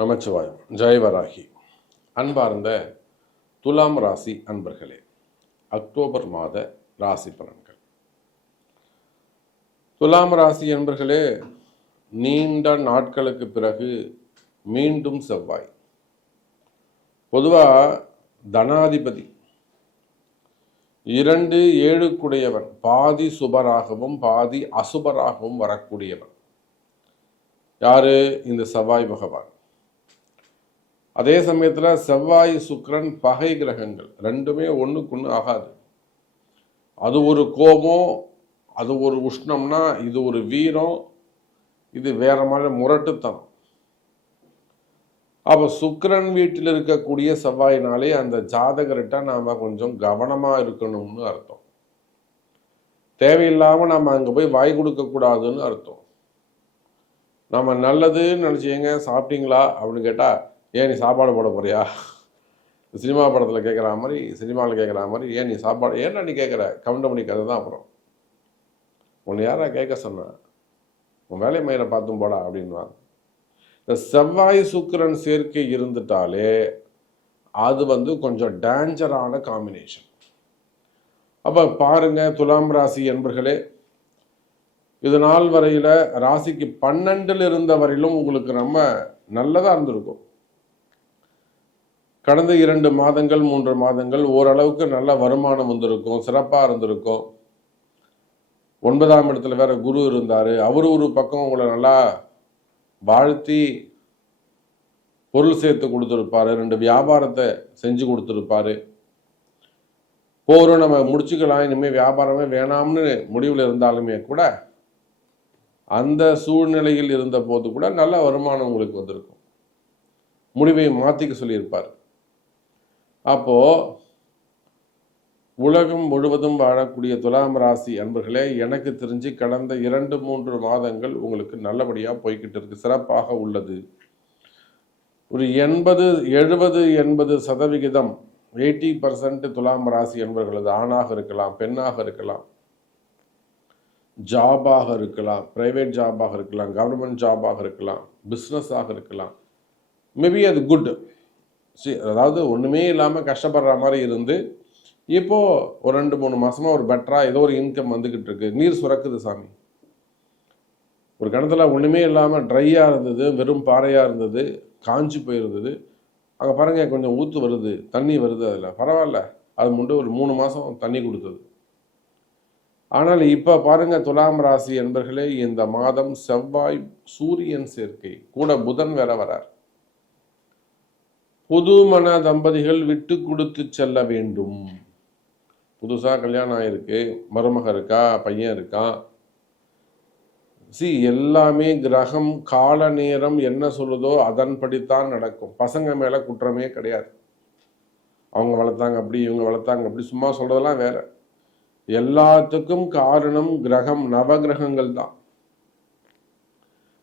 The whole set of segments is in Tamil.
நமச்சிவாயம். ஜெயவராகி அன்பார்ந்த துலாம் ராசி அன்பர்களே அக்டோபர் மாத ராசி பலன்கள். துலாம் ராசி அன்பர்களே நீண்ட நாட்களுக்கு பிறகு மீண்டும் செவ்வாய். பொதுவாக தனாதிபதி இரண்டு ஏழுக்குடையவன் பாதி சுபராகவும் பாதி அசுபராகவும் வரக்கூடியவன். யாரு? இந்த செவ்வாய் பகவான். அதே சமயத்தில் செவ்வாய் சுக்கிரன் பகை கிரகங்கள் ரெண்டுமே ஒன்றுக்கு ஒன்று ஆகாது. அது ஒரு கோபம் அது ஒரு உஷ்ணம்னா இது ஒரு வீரம் இது வேற மாதிரி முரட்டுத்தனம். அப்போ சுக்கரன் வீட்டில் இருக்கக்கூடிய செவ்வாயினாலே அந்த ஜாதகர்கிட்ட நாம் கொஞ்சம் கவனமாக இருக்கணும்னு அர்த்தம். தேவையில்லாமல் நம்ம அங்கே போய் வாய் கொடுக்கக்கூடாதுன்னு அர்த்தம். நம்ம நல்லதுன்னு நினச்சிங்க சாப்பிட்டீங்களா அப்படின்னு கேட்டால் ஏன் நீ சாப்பாடு போட போறியா? சினிமா படத்தில் கேட்குற மாதிரி சினிமாவில் கேட்குற மாதிரி ஏன் நீ சாப்பாடு ஏன்னா நீ கேட்குற கவுண்டமணி கதை தான் அப்புறம். உன்னை யாரா கேட்க சொன்ன? உன் வேலை மயிரை பார்த்தும் போடா அப்படின்வாங்க இந்த செவ்வாய் சுக்கிரன் சேர்க்கை இருந்துட்டாலே அது வந்து கொஞ்சம் டேஞ்சரான காம்பினேஷன் அப்போ பாருங்க துலாம் ராசி என்பர்களே இது நாள் வரையில் ராசிக்கு பன்னெண்டில் இருந்த வரையிலும் உங்களுக்கு நம்ம நல்லதாக இருந்திருக்கும். கடந்த இரண்டு மாதங்கள் மூன்று மாதங்கள் ஓரளவுக்கு நல்ல வருமானம் வந்திருக்கும் சிறப்பாக இருந்திருக்கும். ஒன்பதாம் இடத்துல வேற குரு இருந்தார். அவர் ஒரு பக்கம் உங்களை நல்லா வாழ்த்தி பொருள் சேர்த்து கொடுத்துருப்பாரு ரெண்டு வியாபாரத்தை செஞ்சு கொடுத்துருப்பாரு. போறோம் நம்ம முடிச்சுக்கலாம் இனிமேல் வியாபாரமே வேணாம்னு முடிவில் இருந்தாலுமே கூட அந்த சூழ்நிலையில் இருந்த போது கூட நல்ல வருமானம் உங்களுக்கு வந்திருக்கும். முடிவை மாற்றிக்க சொல்லியிருப்பார். அப்போது உலகம் முழுவதும் வாழக்கூடிய துலாம் ராசி அன்பர்களே எனக்கு தெரிஞ்சு கடந்த இரண்டு மூன்று மாதங்கள் உங்களுக்கு நல்லபடியாக போய்கிட்டு இருக்கு சிறப்பாக உள்ளது. ஒரு எண்பது எழுபது எண்பது சதவிகிதம் எயிட்டி பர்சன்ட் துலாம் ராசி என்பர்களது ஆணாக இருக்கலாம் பெண்ணாக இருக்கலாம் ஜாபாக இருக்கலாம் பிரைவேட் ஜாபாக இருக்கலாம் கவர்மெண்ட் ஜாபாக இருக்கலாம் பிஸ்னஸாக இருக்கலாம். மேபி அது குட் அதாவது ஒன்றுமே இல்லாமல் கஷ்டப்படுற மாதிரி இருந்து இப்போது ஒரு ரெண்டு மூணு மாதமாக ஒரு பெட்டராக ஏதோ ஒரு இன்கம் வந்துக்கிட்டு இருக்கு. நீர் சுரக்குது சாமி. ஒரு கிணத்துல ஒன்றுமே இல்லாமல் ட்ரையாக இருந்தது வெறும் பாறையாக இருந்தது காஞ்சி போயிருந்தது. அங்கே பாருங்கள் கொஞ்சம் ஊற்று வருது தண்ணி வருது அதில். பரவாயில்ல. அது முண்டு ஒரு மூணு மாதம் தண்ணி கொடுத்தது. ஆனால் இப்போ பாருங்க துலாம் ராசி என்பர்களே இந்த மாதம் செவ்வாய் சூரியன் சேர்க்கை. கூட புதன் வேற வரார். புதுமண தம்பதிகள் விட்டு கொடுத்து செல்ல வேண்டும். புதுசாக கல்யாணம் ஆயிருக்கு மருமக இருக்கா பையன் இருக்கான் சி எல்லாமே கிரகம் கால நேரம் என்ன சொல்லுதோ அதன்படித்தான் நடக்கும். பசங்க மேலே குற்றமே கிடையாது. அவங்க வளர்த்தாங்க அப்படி இவங்க வளர்த்தாங்க அப்படி சும்மா சொல்றதெல்லாம் வேற. எல்லாத்துக்கும் காரணம் கிரகம் நவகிரகங்கள் தான்.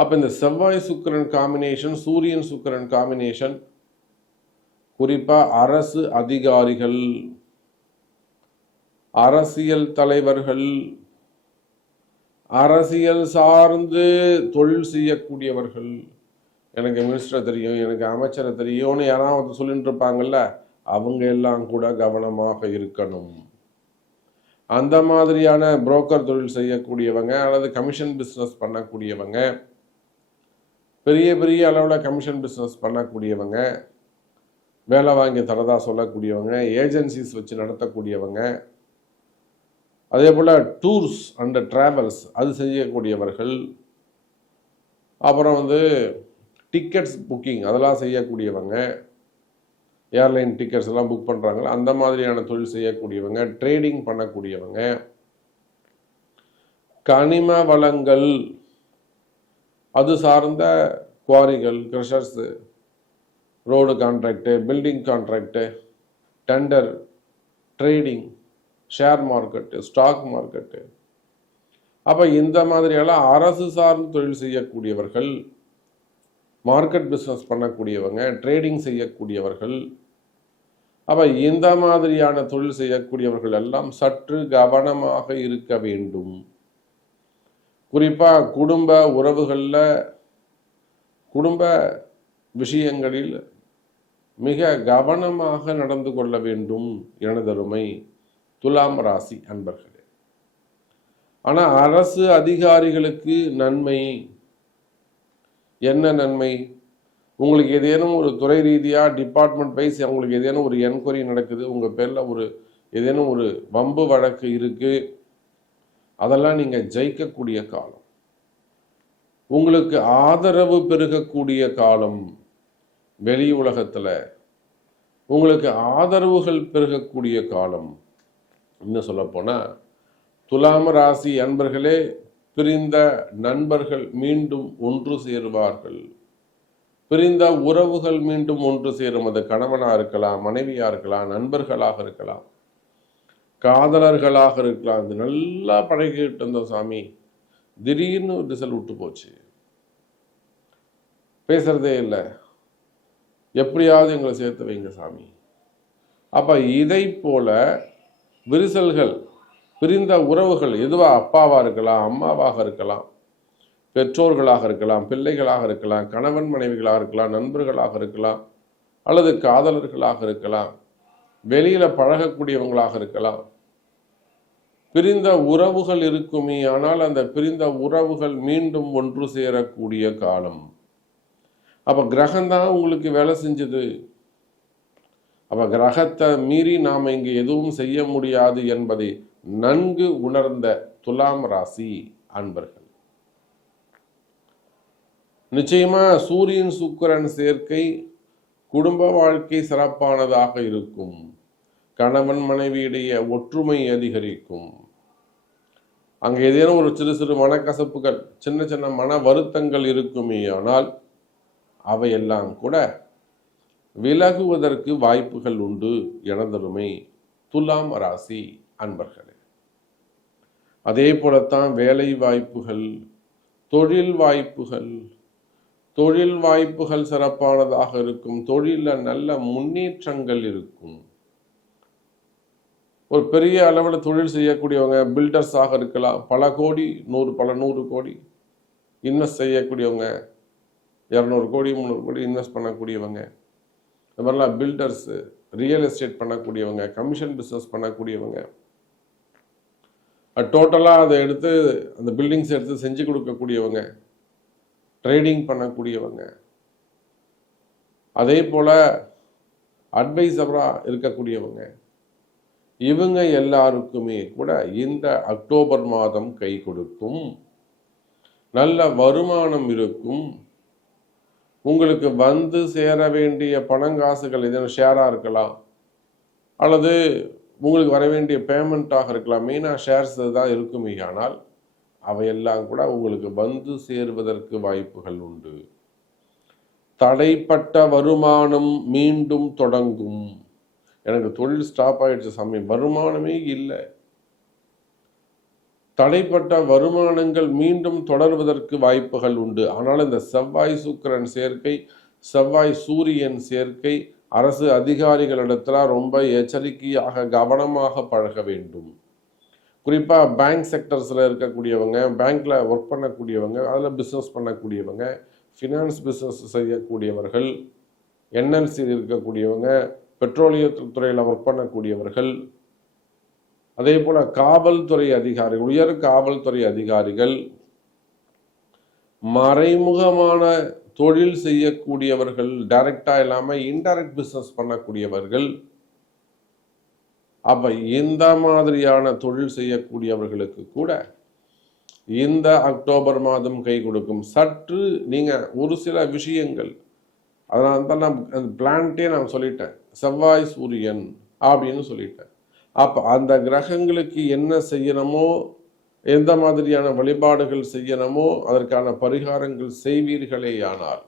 அப்ப இந்த செவ்வாய் சுக்கிரன் காம்பினேஷன் சூரியன் சுக்கிரன் காம்பினேஷன் குறிப்பாக அரசு அதிகாரிகள் அரசியல் தலைவர்கள் அரசியல் சார்ந்து தொழில் செய்யக்கூடியவர்கள். எனக்கு மினிஸ்டரை தெரியும் எனக்கு அமைச்சரை தெரியும்னு யாராவது சொல்லிட்டு இருப்பாங்கல்ல அவங்க எல்லாம் கூட கவனமாக இருக்கணும். அந்த மாதிரியான புரோக்கர் தொழில் செய்யக்கூடியவங்க அல்லது கமிஷன் பிஸ்னஸ் பண்ணக்கூடியவங்க பெரிய பெரிய அளவில் கமிஷன் பிஸ்னஸ் பண்ணக்கூடியவங்க வேலை வாங்கி தரதா சொல்லக்கூடியவங்க ஏஜென்சிஸ் வச்சு நடத்தக்கூடியவங்க அதே போல் டூர்ஸ் அண்ட் ட்ராவல்ஸ் அது செய்யக்கூடியவர்கள் அப்புறம் வந்து டிக்கெட்ஸ் புக்கிங் அதெல்லாம் செய்யக்கூடியவங்க ஏர்லைன் டிக்கெட்ஸ் எல்லாம் புக் பண்ணுறாங்களோ அந்த மாதிரியான தொழில் செய்யக்கூடியவங்க ட்ரேடிங் பண்ணக்கூடியவங்க கனிம வளங்கள் அது சார்ந்த குவாரிகள் crushers road contract building contract tender trading share market stock market அப்போ இந்த மாதிரியெல்லாம் அரசு சார்ந்து தொழில் செய்யக்கூடியவர்கள் மார்க்கெட் பிஸ்னஸ் பண்ணக்கூடியவங்க ட்ரேடிங் செய்யக்கூடியவர்கள் அப்போ இந்த மாதிரியான தொழில் செய்யக்கூடியவர்கள் எல்லாம் சற்று கவனமாக இருக்க வேண்டும். குறிப்பாக குடும்ப உறவுகளில் குடும்ப விஷயங்களில் மிக கவனமாக நடந்து கொள்ள வேண்டும் எனதருமை துலாம் ராசி அன்பர்களே. ஆனால் அரசு அதிகாரிகளுக்கு நன்மை? என்ன நன்மை? உங்களுக்கு ஏதேனும் ஒரு துறை ரீதியாக டிபார்ட்மெண்ட் வைஸ் உங்களுக்கு ஏதேனும் ஒரு என்கொயரி நடக்குது உங்கள் பேரில் ஒரு ஏதேனும் ஒரு வம்பு வழக்கு இருக்குது அதெல்லாம் நீங்கள் ஜெயிக்கக்கூடிய காலம். உங்களுக்கு ஆதரவு பெருகக்கூடிய காலம். வெளி உலகத்தில் உங்களுக்கு ஆதரவுகள் பெருகக்கூடிய காலம். இன்னும் சொல்லப்போனால் துலாம ராசி அன்பர்களே பிரிந்த நண்பர்கள் மீண்டும் ஒன்று சேருவார்கள். பிரிந்த உறவுகள் மீண்டும் ஒன்று சேரும். அது கணவனாக இருக்கலாம் மனைவியாக இருக்கலாம் நண்பர்களாக இருக்கலாம் காதலர்களாக இருக்கலாம். அது நல்லா பழகிட்டு இருந்தோம் சாமி திடீர்னு ரிசல்ட் விட்டு போச்சு. பேசுறதே இல்லை. எப்படியாவது எங்களை சேர்த்து வைங்க சாமி. அப்போ இதை போல விரிசல்கள் பிரிந்த உறவுகள் எதுவாக அப்பாவாக இருக்கலாம் அம்மாவாக இருக்கலாம் பெற்றோர்களாக இருக்கலாம் பிள்ளைகளாக இருக்கலாம் கணவன் மனைவிகளாக இருக்கலாம் நண்பர்களாக இருக்கலாம் அல்லது காதலர்களாக இருக்கலாம் வெளியில் பழகக்கூடியவங்களாக இருக்கலாம். பிரிந்த உறவுகள் இருக்குமே ஆனால் அந்த பிரிந்த உறவுகள் மீண்டும் ஒன்று சேரக்கூடிய காலம். அப்போ கிரகம்தான் உங்களுக்கு வேலை செஞ்சது. அப்போ கிரகத்தை மீறி நாம் இங்கே எதுவும் செய்ய முடியாது என்பதை நன்கு உணர்ந்த துலாம் ராசி அன்பர்கள். நிச்சயமா சூரியன் சுக்கிரன் சேர்க்கை குடும்ப வாழ்க்கை சிறப்பானதாக இருக்கும். கணவன் மனைவியிடையே ஒற்றுமை அதிகரிக்கும். அங்கே ஏதேனும் ஒரு சிறு சிறு மனக்கசப்புகள் சின்ன சின்ன மன வருத்தங்கள் இருக்குமே ஆனால் அவையெல்லாம் கூட விலகுவதற்கு வாய்ப்புகள் உண்டு எனதருமை துலாம் ராசி அன்பர்களே. அதே போலத்தான் வேலை வாய்ப்புகள் தொழில் வாய்ப்புகள் தொழில் வாய்ப்புகள் சிறப்பானதாக இருக்கும் தொழிலில் நல்ல முன்னேற்றங்கள் இருக்கும். ஒரு பெரிய அளவில் தொழில் செய்யக்கூடியவங்க பில்டர்ஸாக இருக்கலாம் பல கோடி நூறு பல நூறு கோடி இன்வெஸ்ட் செய்யக்கூடியவங்க இரநூறு கோடி முந்நூறு கோடி இன்வெஸ்ட் பண்ணக்கூடியவங்க. இந்த மாதிரிலாம் பில்டர்ஸு ரியல் எஸ்டேட் பண்ணக்கூடியவங்க கமிஷன் பிஸ்னஸ் பண்ணக்கூடியவங்க. டோட்டலாக அதை எடுத்து அந்த பில்டிங்ஸ் எடுத்து செஞ்சு கொடுக்கக்கூடியவங்க. ட்ரேடிங் பண்ணக்கூடியவங்க. அதே போல் அட்வைசராக இருக்கக்கூடியவங்க. இவங்க எல்லாருக்குமே கூட இந்த அக்டோபர் மாதம் கை கொடுக்கும். நல்ல வருமானம் இருக்கும். உங்களுக்கு வந்து சேர வேண்டிய பணங்காசுகள் எதனா ஷேராக இருக்கலாம். அல்லது உங்களுக்கு வர வேண்டிய பேமெண்ட்டாக இருக்கலாம். மெயினாக ஷேர்ஸ் தான் இருக்குமே ஆனால் அவையெல்லாம் கூட உங்களுக்கு வந்து சேருவதற்கு வாய்ப்புகள் உண்டு. தடைப்பட்ட வருமானம் மீண்டும் தொடங்கும். எனக்கு தொழில் ஸ்டாப் ஆயிடுச்சு சாமி. வருமானமே இல்லை. தடைப்பட்ட வருமானங்கள் மீண்டும் தொடர்வதற்கு வாய்ப்புகள் உண்டு. ஆனால் இந்த செவ்வாய் சுக்கிரன் சேர்க்கை செவ்வாய் சூரியன் சேர்க்கை அரசு அதிகாரிகளிடத்துல ரொம்ப எச்சரிக்கையாக கவனமாக பழக வேண்டும். குறிப்பாக பேங்க் செக்டர்ஸில் இருக்கக்கூடியவங்க பேங்க்கில் ஒர்க் பண்ணக்கூடியவங்க அதில் பிஸ்னஸ் பண்ணக்கூடியவங்க ஃபினான்ஸ் பிஸ்னஸ் செய்யக்கூடியவர்கள் என்எல்சி இருக்கக்கூடியவங்க பெட்ரோலிய துறையில் ஒர்க் பண்ணக்கூடியவர்கள் அதே போல காவல்துறை அதிகாரிகள் உயர் காவல்துறை அதிகாரிகள் மறைமுகமான தொழில் செய்யக்கூடியவர்கள் டைரக்டா இல்லாம இன்டைரக்ட் பிசினஸ் பண்ணக்கூடியவர்கள் அப்ப இந்த மாதிரியான தொழில் செய்யக்கூடியவர்களுக்கு கூட இந்த அக்டோபர் மாதம் கை கொடுக்கும். சற்று நீங்க ஒரு சில விஷயங்கள் அதனால தான் நான் அந்த பிளான்ட்டே நான் சொல்லிட்டேன். செவ்வாய் சூரியன் அப்படின்னு சொல்லிட்டேன். அப்போ அந்த கிரகங்களுக்கு என்ன செய்யணுமோ எந்த மாதிரியான வழிபாடுகள் செய்யணுமோ அதற்கான பரிகாரங்கள் செய்வீர்களே ஆனால்.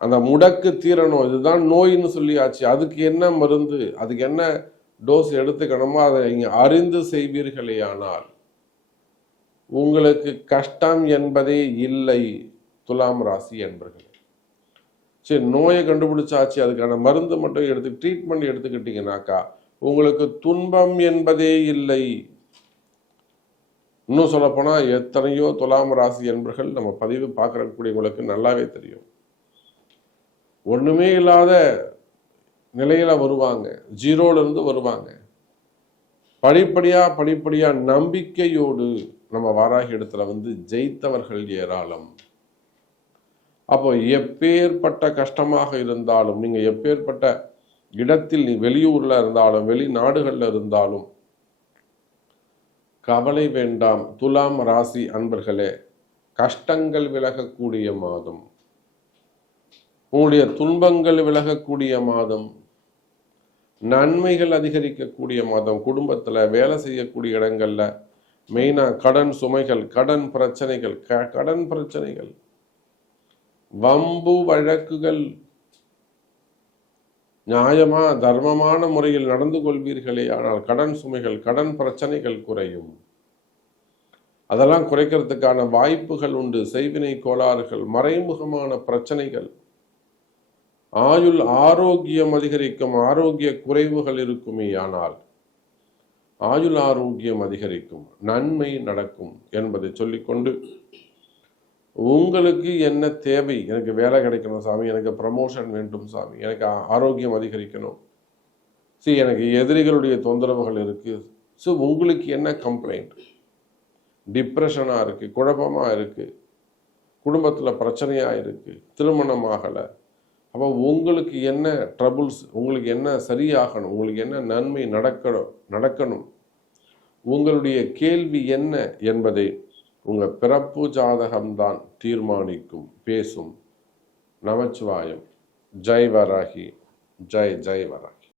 அந்த முடக்கு தீரணும் இதுதான் நோயின்னு சொல்லியாச்சு. அதுக்கு என்ன மருந்து அதுக்கு என்ன டோஸ் எடுத்துக்கணுமோ அதை நீங்க அறிந்து செய்வீர்களே ஆனால். உங்களுக்கு கஷ்டம் என்பதே இல்லை துலாம் ராசி என்பர்களே. சரி நோயை கண்டுபிடிச்சாச்சு அதுக்கான மருந்து மட்டும் எடுத்து ட்ரீட்மெண்ட் எடுத்துக்கிட்டீங்கன்னாக்கா உங்களுக்கு துன்பம் என்பதே இல்லை. இன்னும் சொல்லப்போனால் எத்தனையோ துலாம் ராசி என்பர்கள் நம்ம பதிவு பார்க்கக்கூடியவங்களுக்கு நல்லாவே தெரியும். ஒன்றுமே இல்லாத நிலையில் வருவாங்க. ஜீரோலேருந்து வருவாங்க. படிப்படியாக படிப்படியாக நம்பிக்கையோடு நம்ம வாராகி இடத்துல வந்து ஜெயித்தவர்கள் ஏராளம். அப்போ எப்பேற்பட்ட கஷ்டமாக இருந்தாலும் நீங்கள் எப்பேற்பட்ட இடத்தில் நீ வெளியூர்ல இருந்தாலும் வெளிநாடுகள்ல இருந்தாலும் கவலை வேண்டாம். துலாம் ராசி அன்பர்களே கஷ்டங்கள் விலகக்கூடிய மாதம். உங்களுடைய துன்பங்கள் விலகக்கூடிய மாதம். நன்மைகள் அதிகரிக்கக்கூடிய மாதம். குடும்பத்துல வேலை செய்யக்கூடிய இடங்கள்ல மெயினா கடன் சுமைகள் கடன் பிரச்சனைகள் க- கடன் பிரச்சனைகள். வம்பு வழக்குகள் நியாயமா தர்மமான முறையில் நடந்து கொள்வீர்களே ஆனால் கடன் சுமைகள் கடன் பிரச்சனைகள் குறையும். அதெல்லாம் குறைக்கிறதுக்கான வாய்ப்புகள் உண்டு. செய்வினை கோளாறுகள் மறைமுகமான பிரச்சனைகள். ஆயுள் ஆரோக்கியம் அதிகரிக்கும் ஆரோக்கிய குறைவுகள் இருக்குமே ஆனால் ஆயுள் ஆரோக்கியம் அதிகரிக்கும் நன்மை நடக்கும் என்பதை சொல்லிக்கொண்டு உங்களுக்கு என்ன தேவை? எனக்கு வேலை கிடைக்கணும் சாமி. எனக்கு ப்ரமோஷன் வேண்டும் சாமி. எனக்கு ஆரோக்கியம் அதிகரிக்கணும். சரி எனக்கு எதிரிகளுடைய தொந்தரவுகள் இருக்குது ஸோ உங்களுக்கு என்ன கம்ப்ளைண்ட் டிப்ரெஷனாக இருக்குது குழப்பமாக இருக்குது குடும்பத்தில் பிரச்சனையாக இருக்குது திருமணம் ஆகலை. அப்போ உங்களுக்கு என்ன ட்ரபுள்ஸ் உங்களுக்கு என்ன சரியாகணும்? உங்களுக்கு என்ன நன்மை நடக்கணும் நடக்கணும்? உங்களுடைய கேள்வி என்ன என்பதை உங்கள் பிறப்பு ஜாதகம்தான் தீர்மானிக்கும். பேசும். நமச்சிவாயம். ஜெய் வராகி. ஜெய் ஜெய் வராகி.